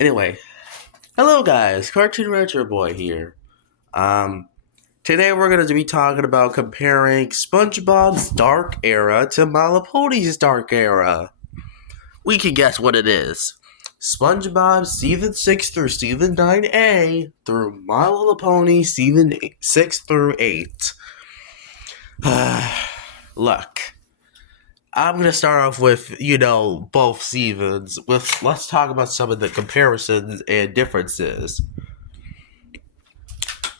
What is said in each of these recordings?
Anyway, hello guys, Cartoon Retro Boy here. Um, Today we're going to be talking about comparing SpongeBob's Dark Era to My Little Pony's Dark Era. We can guess what it is. SpongeBob Season 6 through Season 9A through My Little Pony Season 6 through 8. Look, I'm gonna start off with, both seasons. Let's talk about some of the comparisons and differences.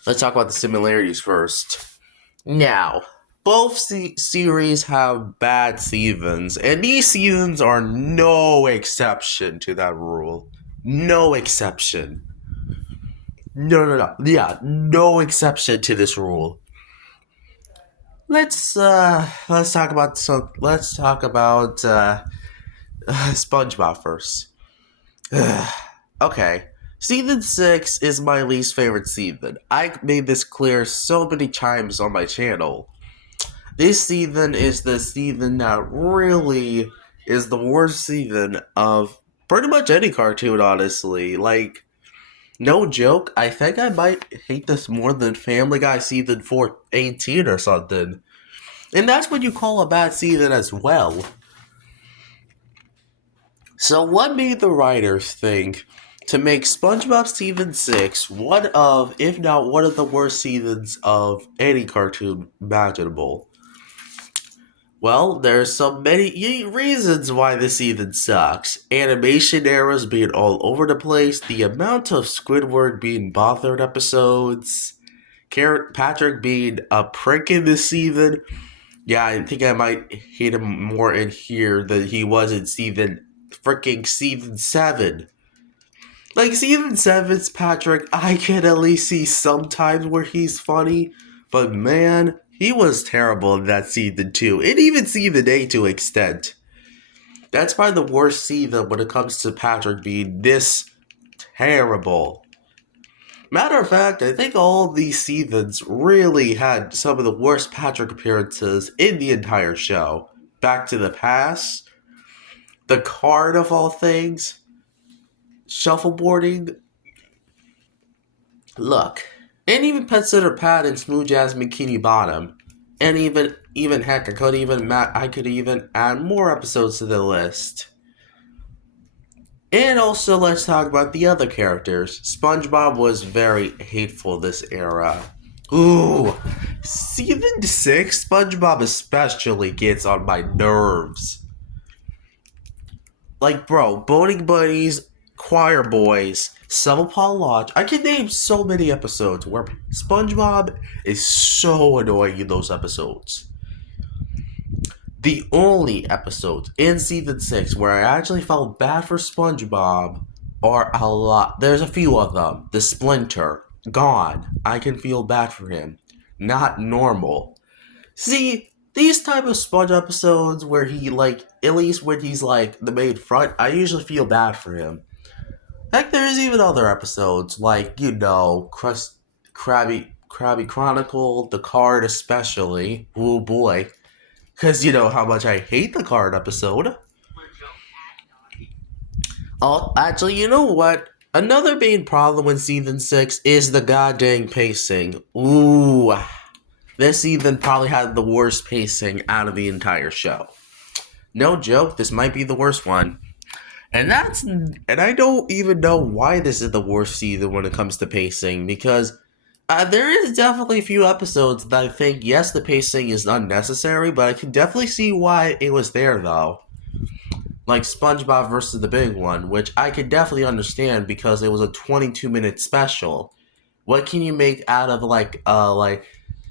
Let's talk about the similarities first. Now, both series have bad seasons, and these seasons are no exception to that rule. No exception. No. Yeah, no exception to this rule. Let's talk about SpongeBob first. Okay. Season 6 is my least favorite season. I made this clear so many times on my channel. This season is the season that really is the worst season of pretty much any cartoon, honestly. Like, no joke, I think I might hate this more than Family Guy season 418 or something. And that's what you call a bad season as well. So what made the writers think to make SpongeBob Season 6 one of, if not one of the worst seasons of any cartoon imaginable? Well, there's so many reasons why this season sucks. Animation errors being all over the place, the amount of Squidward being bothered episodes, Patrick being a prick in this season. Yeah, I think I might hate him more in here than he was in season 7. Like, season 7's Patrick, I can at least see sometimes where he's funny, but man, he was terrible in that season too, and even season 8 to an extent. That's probably the worst season when it comes to Patrick being this terrible. Matter of fact, I think all these seasons really had some of the worst Patrick appearances in the entire show. Back to the Past, the card of all things, shuffleboarding. Look, and even Pet Sitter Pat and Smooth Jazz Bikini Bottom, and even heck, I could even add more episodes to the list. And also, let's talk about the other characters. SpongeBob was very hateful this era. Ooh, season 6, SpongeBob especially gets on my nerves. Like, bro, Boating Buddies, Choir Boys, Seven Paw Lodge. I can name so many episodes where SpongeBob is so annoying in those episodes. The only episodes in season 6 where I actually felt bad for SpongeBob are a lot. There's a few of them. The Splinter, gone. I can feel bad for him. Not normal. See, these type of Sponge episodes where he, like, at least when he's like the main front, I usually feel bad for him. Heck, there's even other episodes like, Krabby Chronicle, The Card especially. Oh boy. Because you know how much I hate the card episode. Oh, actually, you know what? Another main problem with season 6 is the goddamn pacing. Ooh. This season probably had the worst pacing out of the entire show. No joke, this might be the worst one. And I don't even know why this is the worst season when it comes to pacing, because there is definitely a few episodes that I think, yes, the pacing is unnecessary, but I can definitely see why it was there, though. Like SpongeBob versus the Big One, which I could definitely understand because it was a 22-minute special. What can you make out of,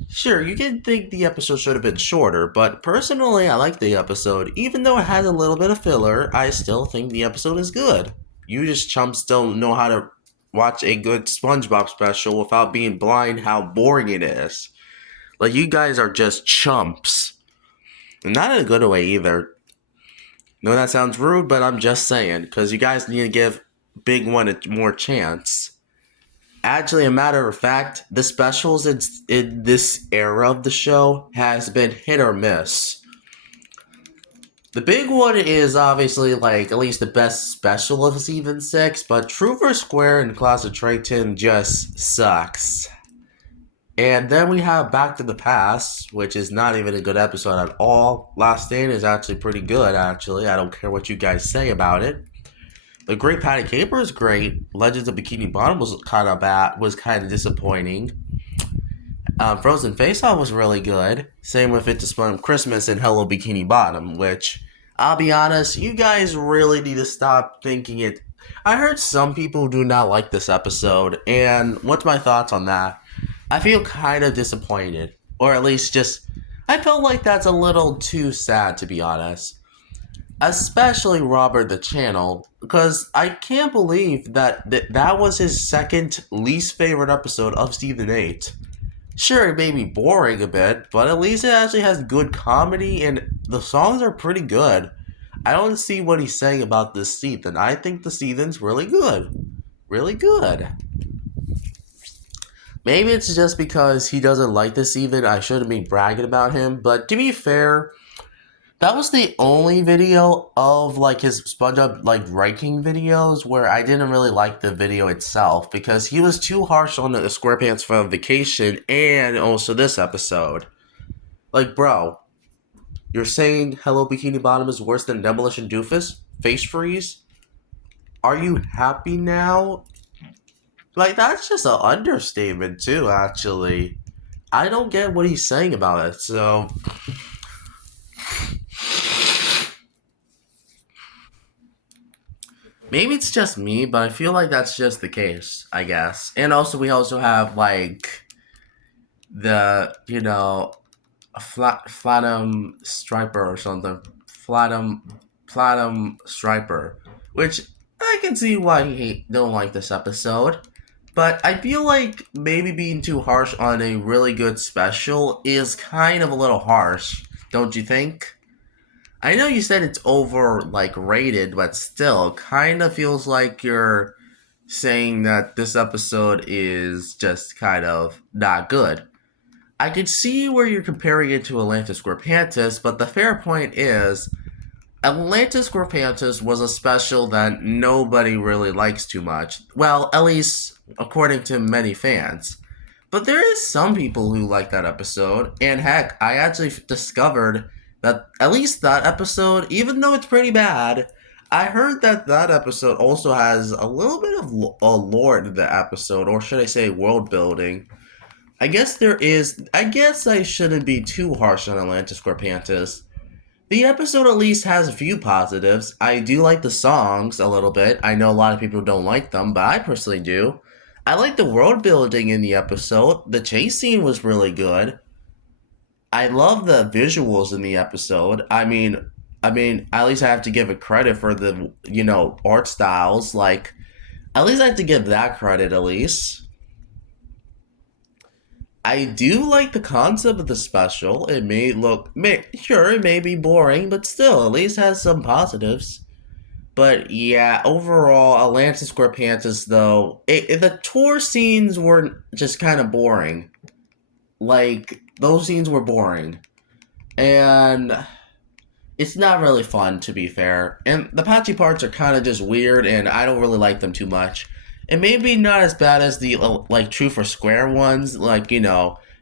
sure, you can think the episode should have been shorter, but personally, I like the episode. Even though it has a little bit of filler, I still think the episode is good. You just chumps don't know how to watch a good SpongeBob special without being blind how boring it is. Like, you guys are just chumps. And not in a good way either. No, that sounds rude, but I'm just saying, because you guys need to give Big One a more chance. Actually, a matter of fact, the specials in this era of the show has been hit or miss. The big one is obviously like at least the best special of season 6, but True for Square and Closet Triton just sucks. And then we have Back to the Past, which is not even a good episode at all. Last Stand is actually pretty good, actually. I don't care what you guys say about it. The Great Patty Caper is great. Legends of Bikini Bottom was kind of bad, was kind of disappointing. Frozen Face Off was really good. Same with It's a Spun Christmas and Hello Bikini Bottom, which I'll be honest, you guys really need to stop thinking it. I heard some people do not like this episode, and what's my thoughts on that? I feel kind of disappointed, or at least just I felt like that's a little too sad to be honest. Especially Robert the Channel, because I can't believe that was his second least favorite episode of season 8. Sure, it may be boring a bit, but at least it actually has good comedy and the songs are pretty good. I don't see what he's saying about this season. I think the season's really good. Really good. Maybe it's just because he doesn't like this season. I shouldn't be bragging about him, but to be fair, that was the only video of like his SpongeBob like ranking videos where I didn't really like the video itself because he was too harsh on the SquarePants from Vacation and also this episode. Like, bro, you're saying Hello Bikini Bottom is worse than Demolition Doofus? Face freeze? Are you happy now? Like, that's just an understatement too, actually. I don't get what he's saying about it, so maybe it's just me, but I feel like that's just the case, I guess. And also, we also have, like, the, Flatum Striper or something. Flatum Striper. Which, I can see why he don't like this episode. But I feel like maybe being too harsh on a really good special is kind of a little harsh, don't you think? I know you said it's over like rated, but still, kind of feels like you're saying that this episode is just kind of not good. I could see where you're comparing it to Atlantis Scorpantis, but the fair point is, Atlantis Scorpantis was a special that nobody really likes too much. Well, at least according to many fans. But there is some people who like that episode, and heck, I actually discovered that at least that episode, even though it's pretty bad, I heard that that episode also has a little bit of a lore to the episode, or should I say world building. I guess there is. I guess I shouldn't be too harsh on Atlantis Scorpantis. The episode at least has a few positives. I do like the songs a little bit. I know a lot of people don't like them, but I personally do. I like the world building in the episode. The chase scene was really good. I love the visuals in the episode. I mean, at least I have to give it credit for the, art styles. Like, at least I have to give that credit at least. I do like the concept of the special. It sure, it may be boring, but still, at least has some positives. But yeah, overall, Atlantis Scorpantis, though, the tour scenes were just kind of boring. Like, those scenes were boring. And it's not really fun, to be fair. And the patchy parts are kind of just weird, and I don't really like them too much. And maybe not as bad as the, like, True for Square ones. Like,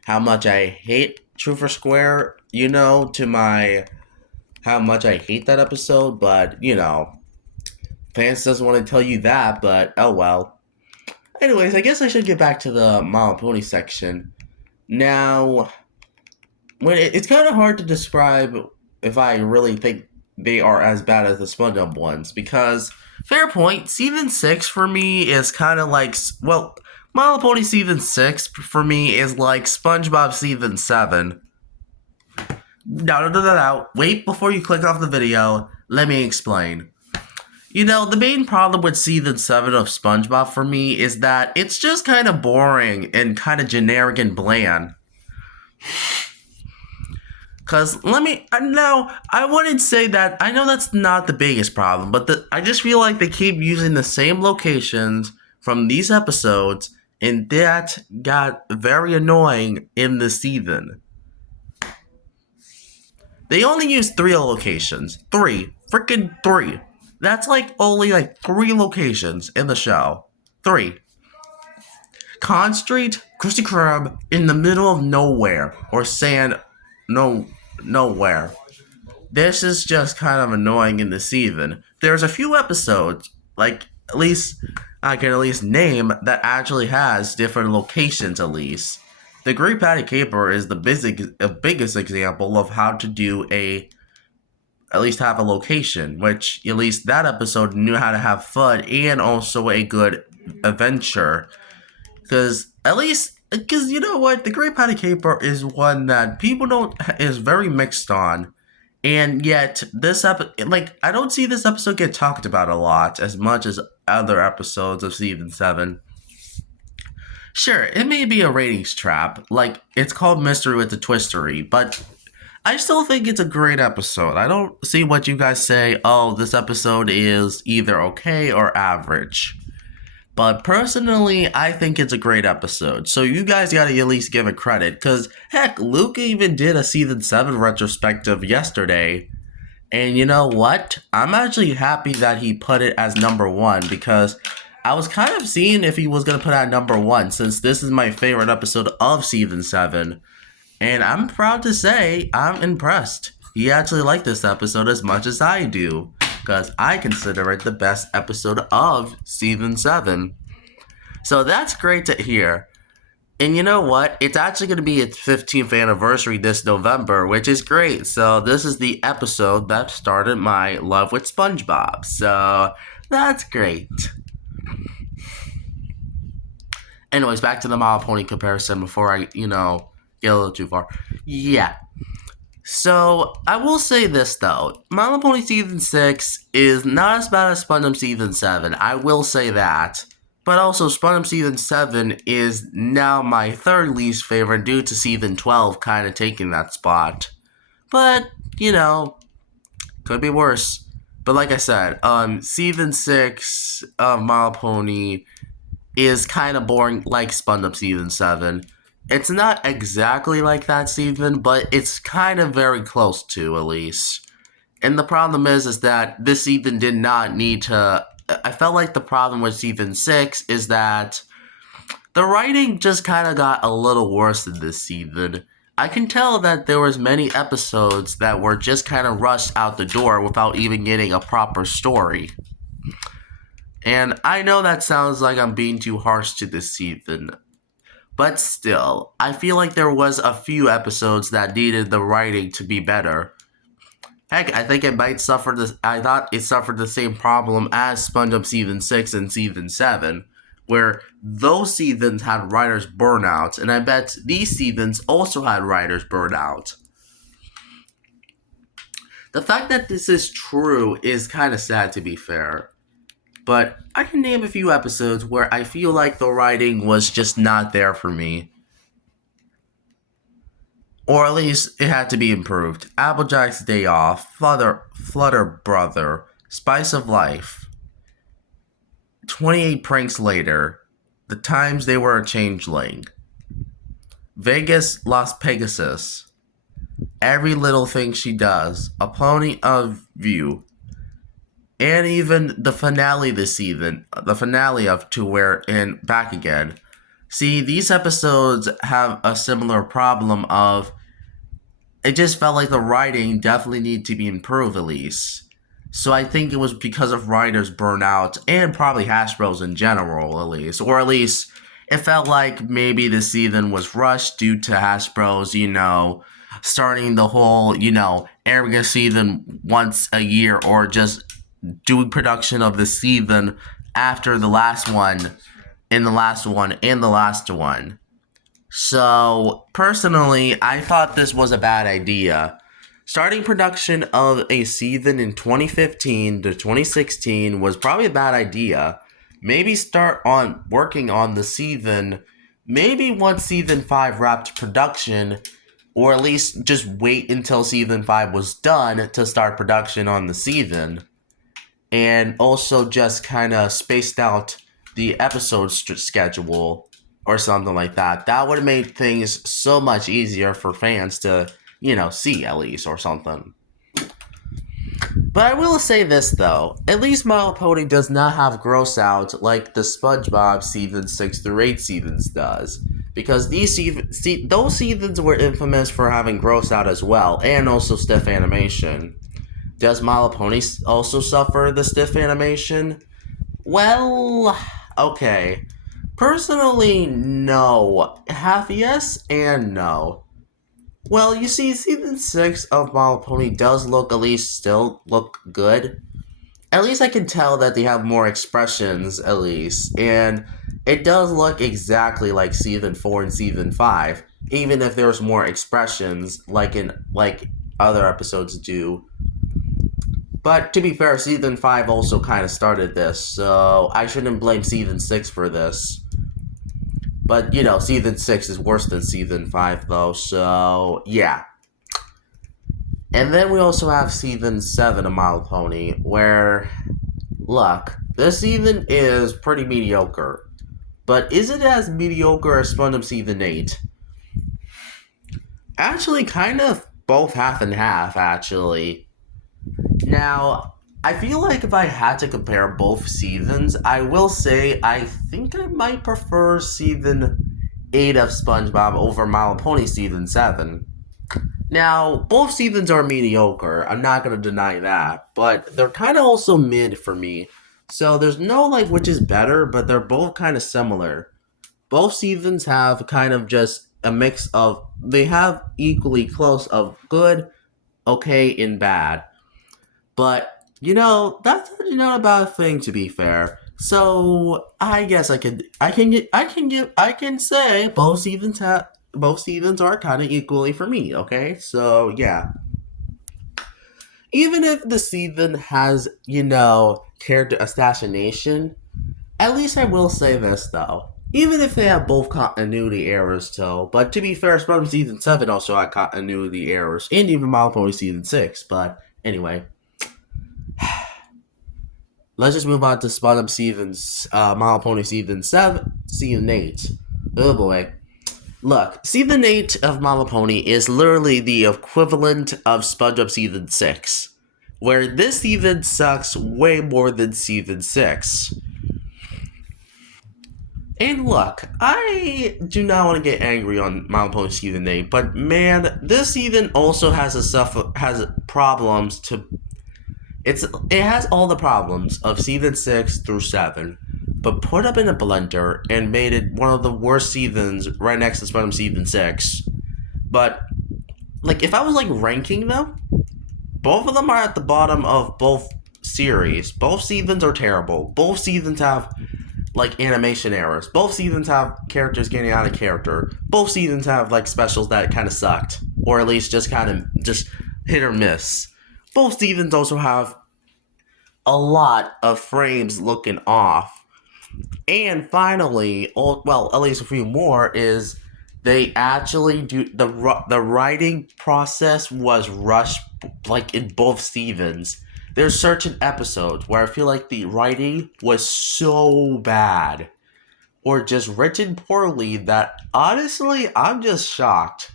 how much I hate True for Square, to my... how much I hate that episode, but, fans doesn't want to tell you that, but oh well. Anyways, I guess I should get back to the My Little Pony section. Now, it's kind of hard to describe if I really think they are as bad as the SpongeBob ones, because, fair point, Season 6 for me is kind of like, well, My Little Pony Season 6 for me is like SpongeBob Season 7. No. Wait before you click off the video. Let me explain. The main problem with Season 7 of SpongeBob for me is that it's just kind of boring and kind of generic and bland. Because I wouldn't say that, I know that's not the biggest problem, but I just feel like they keep using the same locations from these episodes, and that got very annoying in the season. They only used 3 locations. 3. Freaking 3. That's like only like 3 locations in the show. 3. Con Street, Krusty Krab, in the middle of nowhere. Or sand, nowhere. This is just kind of annoying in the season. There's a few episodes, like at least I can at least name, that actually has different locations at least. The Great Patty Caper is the biggest example of how to do at least have a location, which at least that episode knew how to have fun and also a good adventure. Because you know what, the Great Patty Caper is one that people don't is very mixed on, and yet I don't see this episode get talked about a lot as much as other episodes of season 7. Sure, it may be a ratings trap, like it's called Mystery with the Twistery, but I still think it's a great episode. I don't see what you guys say, oh, this episode is either okay or average. But personally, I think it's a great episode. So you guys gotta at least give it credit. Because, heck, Luke even did a Season 7 retrospective yesterday. And you know what? I'm actually happy that he put it as number 1. Because I was kind of seeing if he was gonna put it at number 1. Since this is my favorite episode of Season 7. And I'm proud to say I'm impressed. He actually liked this episode as much as I do. Because I consider it the best episode of Season 7. So that's great to hear. And you know what? It's actually going to be its 15th anniversary this November, which is great. So this is the episode that started my love with SpongeBob. So that's great. Anyways, back to the My Little Pony comparison before I, get a little too far. Yeah. So, I will say this though, My Little Pony Season 6 is not as bad as SpongeBob Season 7, I will say that. But also, SpongeBob Season 7 is now my third least favorite due to Season 12 kind of taking that spot. But, could be worse. But like I said, Season 6 of My Little Pony is kind of boring like SpongeBob Season 7. It's not exactly like that season, but it's kind of very close to, at least. And the problem is that this season did not need to... I felt like the problem with Season 6 is that the writing just kind of got a little worse in this season. I can tell that there was many episodes that were just kind of rushed out the door without even getting a proper story. And I know that sounds like I'm being too harsh to this season. But still, I feel like there was a few episodes that needed the writing to be better. Heck, I think it might suffer I thought it suffered the same problem as SpongeBob Season 6 and Season 7, where those seasons had writers' burnout, and I bet these seasons also had writers' burnout. The fact that this is true is kind of sad, to be fair. But I can name a few episodes where I feel like the writing was just not there for me. Or at least it had to be improved. Applejack's Day Off, Flutter Brother, Spice of Life, 28 Pranks Later, The Times They Were a Changeling, Vegas Las Pegasus, Every Little Thing She Does, A Pony of View, and even the finale this season, the finale of To Where and Back Again. See, these episodes have a similar problem of, it just felt like the writing definitely needed to be improved at least. So I think it was because of writers' burnout and probably Hasbro's in general at least. Or at least it felt like maybe the season was rushed due to Hasbro's, starting the whole, airing a season once a year or just doing production of the season after the last one, and the last one, and the last one. So, personally, I thought this was a bad idea. Starting production of a season in 2015 to 2016 was probably a bad idea. Maybe start on working on the season, maybe once Season 5 wrapped production, or at least just wait until Season 5 was done to start production on the season. And also just kind of spaced out the episode schedule or something like that. That would have made things so much easier for fans to C at least or something. But I will say this though, at least My Little Pony does not have gross out like the SpongeBob season 6 through 8 seasons does. Because those seasons were infamous for having gross out as well, and also stiff animation. Does My Little Pony also suffer the stiff animation? Well, okay. Personally, no. Half yes and no. Well, you see, season 6 of My Little Pony does look, at least still look good. At least I can tell that they have more expressions, at least. And it does look exactly like season 4 and season 5. Even if there's more expressions, like other episodes do. But to be fair, season 5 also kind of started this, so I shouldn't blame season 6 for this. But, season 6 is worse than season 5, though, so yeah. And then we also have season 7 of My Little Pony, where, look, this season is pretty mediocre. But is it as mediocre as SpongeBob season 8? Actually, kind of both half and half, actually. Now, I feel like if I had to compare both seasons, I will say I think I might prefer season 8 of SpongeBob over My Little Pony season 7. Now, both seasons are mediocre, I'm not going to deny that, but they're kind of also mid for me. So there's no which is better, but they're both kind of similar. Both seasons have kind of just a mix of, they have equally close of good, okay, and bad. But, that's not a bad thing, to be fair. So I guess I can say both seasons are kind of equally for me. Okay, so yeah. Even if the season has character assassination, at least I will say this though. Even if they have both continuity errors too, but to be fair, SpongeBob season 7 also had continuity errors, and even My Little Pony season 6. But anyway. Let's just move on to SpongeBob My Little Pony season 8. Oh boy. Look, season 8 of My Little Pony is literally the equivalent of SpongeBob season 6, where this season sucks way more than season 6. And look, I do not want to get angry on My Little Pony season 8, but man, this season also has problems to it has all the problems of season 6 through 7, but put up in a blender and made it one of the worst seasons right next to SpongeBob season 6. But, if I was, ranking them, both of them are at the bottom of both series. Both seasons are terrible. Both seasons have, animation errors. Both seasons have characters getting out of character. Both seasons have, specials that kind of sucked. Or at least just hit or miss. Both seasons also have a lot of frames looking off. And finally, at least a few more, is they actually do the writing process was rushed in both seasons. There's certain episodes where I feel like the writing was so bad or just written poorly that honestly I'm just shocked.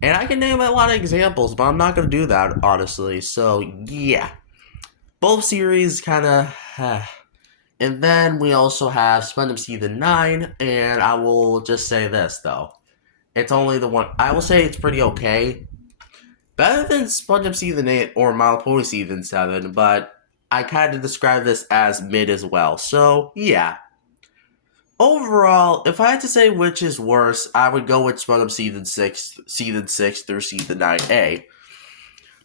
And I can name a lot of examples, but I'm not going to do that, honestly. So, yeah. Both series kind of... And then we also have SpongeBob season 9, and I will just say this, though. It's only the one... I will say it's pretty okay. Better than SpongeBob season 8 or My Little Pony season 7, but I kind of describe this as mid as well. So, yeah. Overall, if I had to say which is worse, I would go with SpongeBob season 6 through season 9A.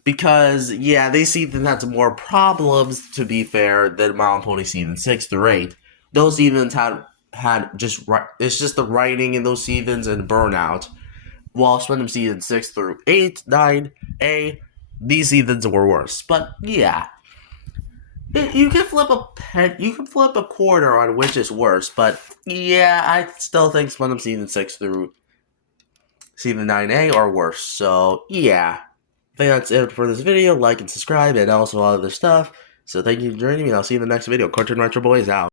Because, yeah, they season had some more problems, to be fair, than My Little Pony season 6 through 8. Those seasons had it's just the writing in those seasons and burnout. While SpongeBob season 6 through 8, 9A, these seasons were worse. But, yeah. You can flip a quarter on which is worse, but yeah, I still think SpongeBob season 6 through season 9A are worse. So yeah, I think that's it for this video. Like and subscribe, and also all other stuff. So thank you for joining me, and I'll see you in the next video. Cartoon Retro Boys out.